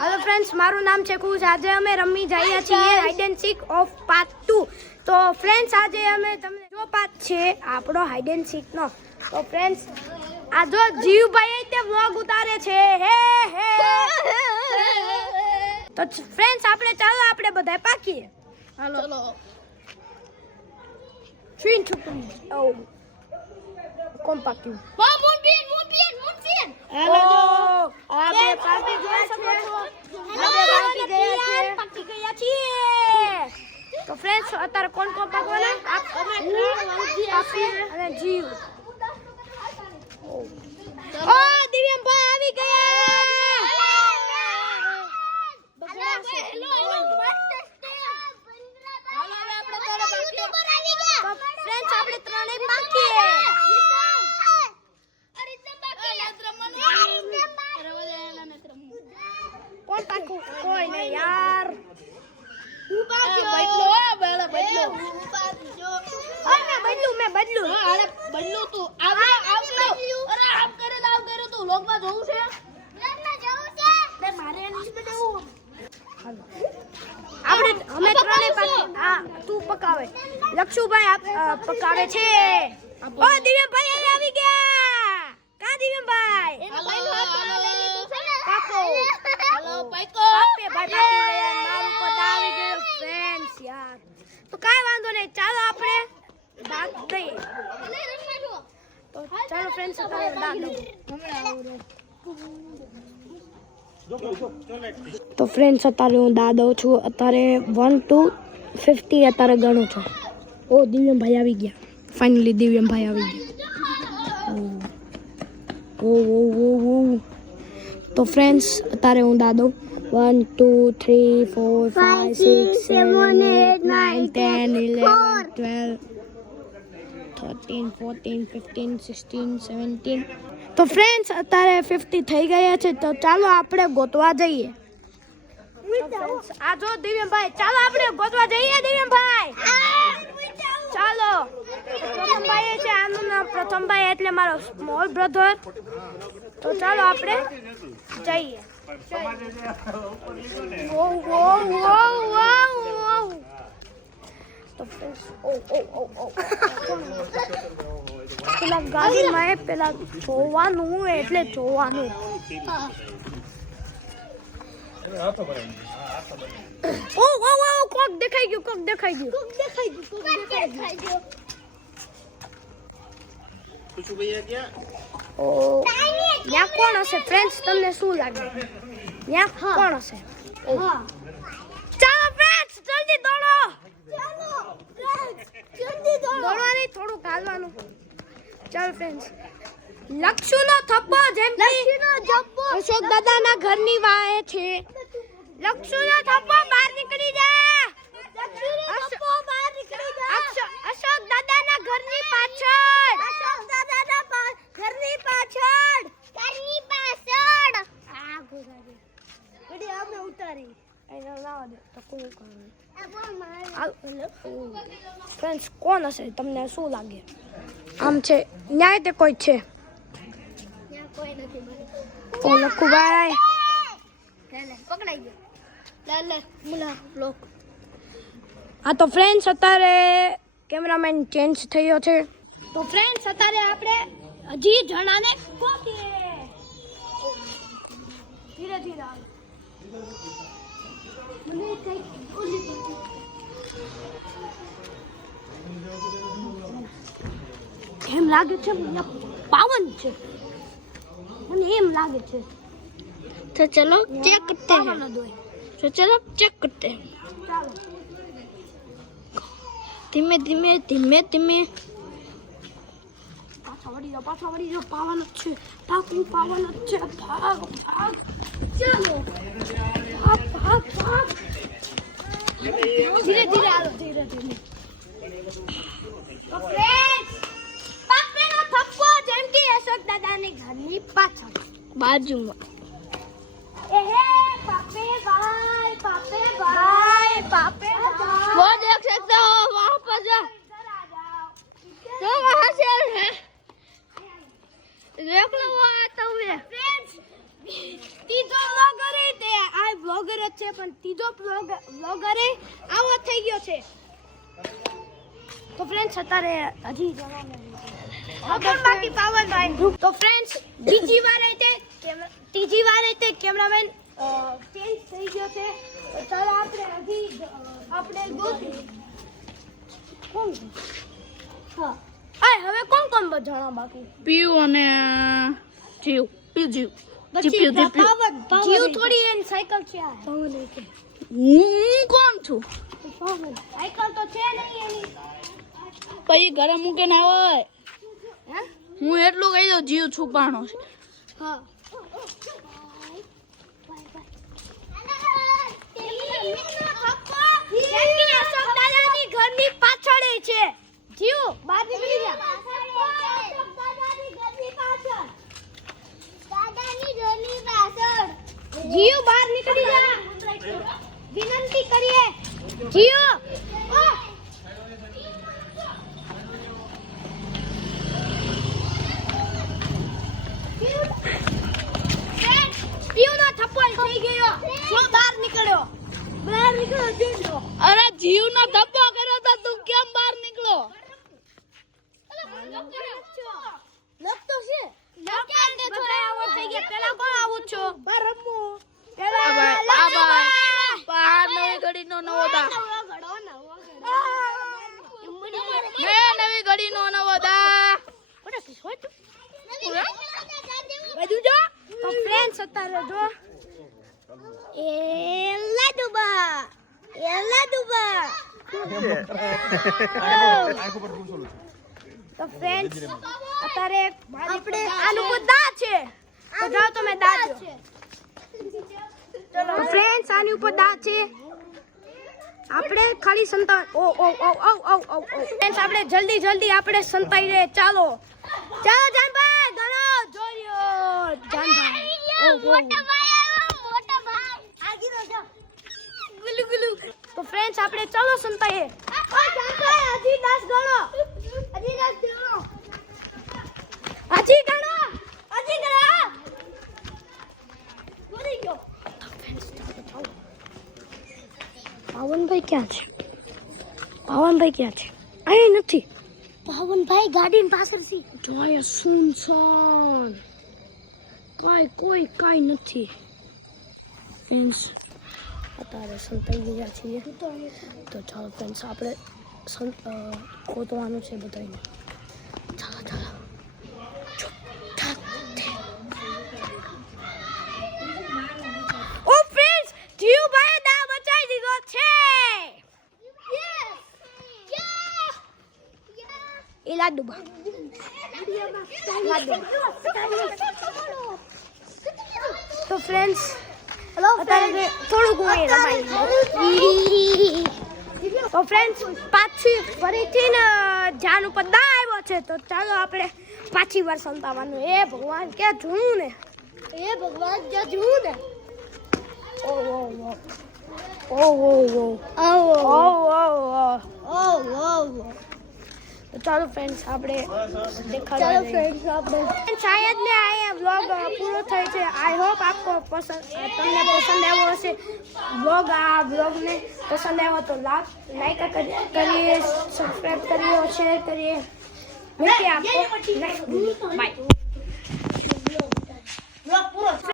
Hello friends, मारू नाम છે ખુશ। આજે અમે રમી જઈએ છીએ hide and seek of part 2। તો ફ્રેન્ડ્સ, આજે અમે તમને જો પાર્ટ છે આપણો હાઇડ એન્ડ સીક નો। તો ફ્રેન્ડ્સ, આ જો જીવભાઈ તે વ્લોગ ઉતારે છે હે હે। તો ફ્રેન્ડ્સ, આપણે બધા પાકીએ। હાલો ચલો। ટ્રેન છુપી ઓ કોણ પાક્યું? हेलो जो आबे पार्टी गया छे आबे पार्टी गया छे। तो फ्रेंड्स, अतार कोण पाकवाना? आप पापी અને જીવ। ओ दिव्यम भाई આવી ગયા। फ्रेंड्स, આપણે ત્રણે પાકીએ। कौन पाकू? कोई नहीं यार। मैं बदलू। अरे बदलू तू। अरे आप करे तू लोग में जाऊं छे। मैं मारे नहीं बदलू। આપણે અમે ત્રણે પાકી। હા, તું પકાવે। લક્ષુભાઈ આપ પકાવે છે। ઓ દિવ્યભાઈ અહીં આવી ગયા। કા દિવ્યભાઈ? પાકો। हेलो पाइको। पापे भाई पाकी गया। मारू पर આવી ગયો ફ્રેન્ડ્સ યાર। તો કાઈ વાંધો નહીં, ચાલો આપણે દાંત દઈએ। તો ચાલો ફ્રેન્ડ્સ, આપણે દાંત દઈએ। તો ફ્રેન્ડ્સ, અત્યારે હું દાંત દઉં છું। અત્યારે 1 to 50 અત્યારે ગણું છું। ઓ દિવ્યમભાઈ આવી ગયા। ફાઇનલી દિવ્યમભાઈ આવી ગયા। ઓ ઓ ઓ ઓ। तो फ्रेंड्स, अतारे हूँ दादो 1 2 3 4 5 6 7 8 9 10 11 12 13 14 15 16 17। तो फ्रेंड्स, अतारे 50 થઈ ગયા છે। તો ચાલો આપણે ગોતવા જઈએ। આ જો દિવ્યમભાઈ, ચાલો આપણે ગોતવા જઈએ દિવ્યમભાઈ। ચાલો। પ્રથમભાઈ છે, આનું નામ પ્રથમભાઈ એટલે મારો સ્મોલ બ્રધર। તો ચાલો આપણે જઈએ। વો વો વો વો વો। તો ફ્રેન્ડ્સ, ઓ ઓ ઓ ઓ પેલા ગાડીમાં પેલા જોવાનું એટલે જોવાનું। ઓ ઓ ઓ કોક દેખાઈ ગયું। પૂછું ભૈયા ક્યાં? ઓ યા કોણ હશે ફ્રેન્ડ્સ? તમને શું લાગે યા કોણ હશે? ચાલો ફ્રેન્ડ્સ, જલ્દી દોડો। દોડવાની થોડું હાલવાનું। ચાલો ફ્રેન્ડ્સ, લક્ષુનો થપ્પો જેમ કે અશોક દાદાના ઘરની વાહે છે। લક્ષુનો થપ્પો બહાર નીકળી જા। અશોક દાદાના ઘરની પાછળ। આ ગોરાડી વિડિયો અમે ઉતારી એનો લાવ દે તો કોઈ કામ। ફ્રેન્ડ્સ, કોણ હશે? તમને શું લાગે? આમ છે ન્યાય તે કોઈ છે? કોઈ નથી। ઓ લખુભાઈ પકડાઈ ગયો। લે મુલા બ્લોક। હા, તો ફ્રેન્ડ્સ, અત્યારે કેમેરામેન ચેન્જ થયો છે। તો ફ્રેન્ડ્સ, અત્યારે આપણે હજી જણાને ગોતીએ। ધીરે ધીરે આવો। મને કઈ ઓલી એમ લાગે છે મને પાવન છે। મને એમ લાગે છે। तो चलो चेक करते हैं। तो चलो चेक करते हैं। चलो धीमे धीमे धीमे धीमे। पाछा वड़ी जाओ। पावन अच्छे पाकू। पावन अच्छे भाग भाग। चलो भाग। धीरे धीरे आलो। धीरे धीरे। तो फ्रेंड्स, पापेनो थप्पो જેમ કે અશોક દાદાની ઘરની પાછળ બાજુમાં। पापे वो देख सकते हो वहाँ पर जो वहाँ से है। देख लो वो आता हुए। तीसरा लोग रहे थे। आई વ્લોગર જ છે પણ ત્રીજો વ્લોગરે આવો થઈ ગયો છે. તો ફ્રેન્ડ્સ અત્યારે હજી જવાનું બાકી પાવનભાઈ. તો ફ્રેન્ડ્સ ત્રીજી વાર તે કેમેરામેન ચેન્જ થઈ ગયો છે. તો ચાલો આપણે ગોતી કોણ હા હવે કોણ જણા બાકી પીયુ અને જીવ જીવ જીવ થોડી એની સાયકલ છે આ હું કોણ છું સાયકલ તો છે નહીં એની પછી ઘરે મૂકીને આવે હે હું એટલું કહી દઉં જીવ છુપાણો છે હા ઘરની પાછળ છે જીવ બહાર નીકળી જા જીવ બહાર નીકળી જા વિનંતી કરીએ જીવ પીયુનો થપ્પો થઈ ગયો જો બહાર નીકળ્યો જો અરે જીવનો ધબ્બો કર્યો તો તું કેમ બહાર નીકળો લખતો છે લખતો થોડે આવો થઈ ગયા પેલા કોણ આવું છો બહાર રમવો બહાર નવી ઘડીનો નવો દા નવી ઘડીનો નવો દા બાજુ જો તો ફ્રેન્ડ્સ અત્યારે જો એલા તો ફ્રેન્ડ્સ અત્યારે આપણે આનું કોઈ દા છે તો જાઓ તમે દા દો તો ફ્રેન્ડ્સ આની ઉપર દા છે આપણે ખાલી સંતા ઓ ફ્રેન્ડ્સ આપણે જલ્દી આપણે સંતાઈ રે ચાલો જાનભાઈ ગણો જોયો જાનભાઈ મોટા ભાઈ આગી નો જાઓ ગુલુ તો ફ્રેન્ડ્સ આપણે ચાલો સંતાઈએ જાનભાઈ હજી 10 ગણો હજી ગણો બોલી ગયો પાવનભાઈ ક્યાં છે અહીં નથી પાવનભાઈ ગાડીની પાછળથી જોઈએ સુનસાન કાઈ નથી ફ્રેન્ડ્સ અત્યારે સંતાઈ ગયા છીએ તો ચાલો ફ્રેન્ડ્સ આપણે ગોતવાનું છે બધાને ચાલો ઓ ફ્રેન્ડ્સ જીવભાઈ દા બચાવી દીધો છે એ લાડુબા તો ફ્રેન્ડ્સ અત્યારે થોડું ઘણું રમાઈ તો ફ્રેન્ડ્સ પાછી ફરીથી ને જાન ઉપર દા આવ્યો છે તો ચાલો આપણે પાછી વાર સંતાવાનું એ ભગવાન ક્યાં જૂનું ને ચાલો ફ્રેન્ડ્સ આપણે શાયદ ને આ વ્લોગ પૂરો થાય છે આઈ હોપ આપકો તમને પસંદ આવ્યો હશે વ્લોગને પસંદ આવ્યો તો લાઈક કરીએ સબસ્ક્રાઇબ કરીએ શેર કરીએ મૂકીએ આપકો બાય.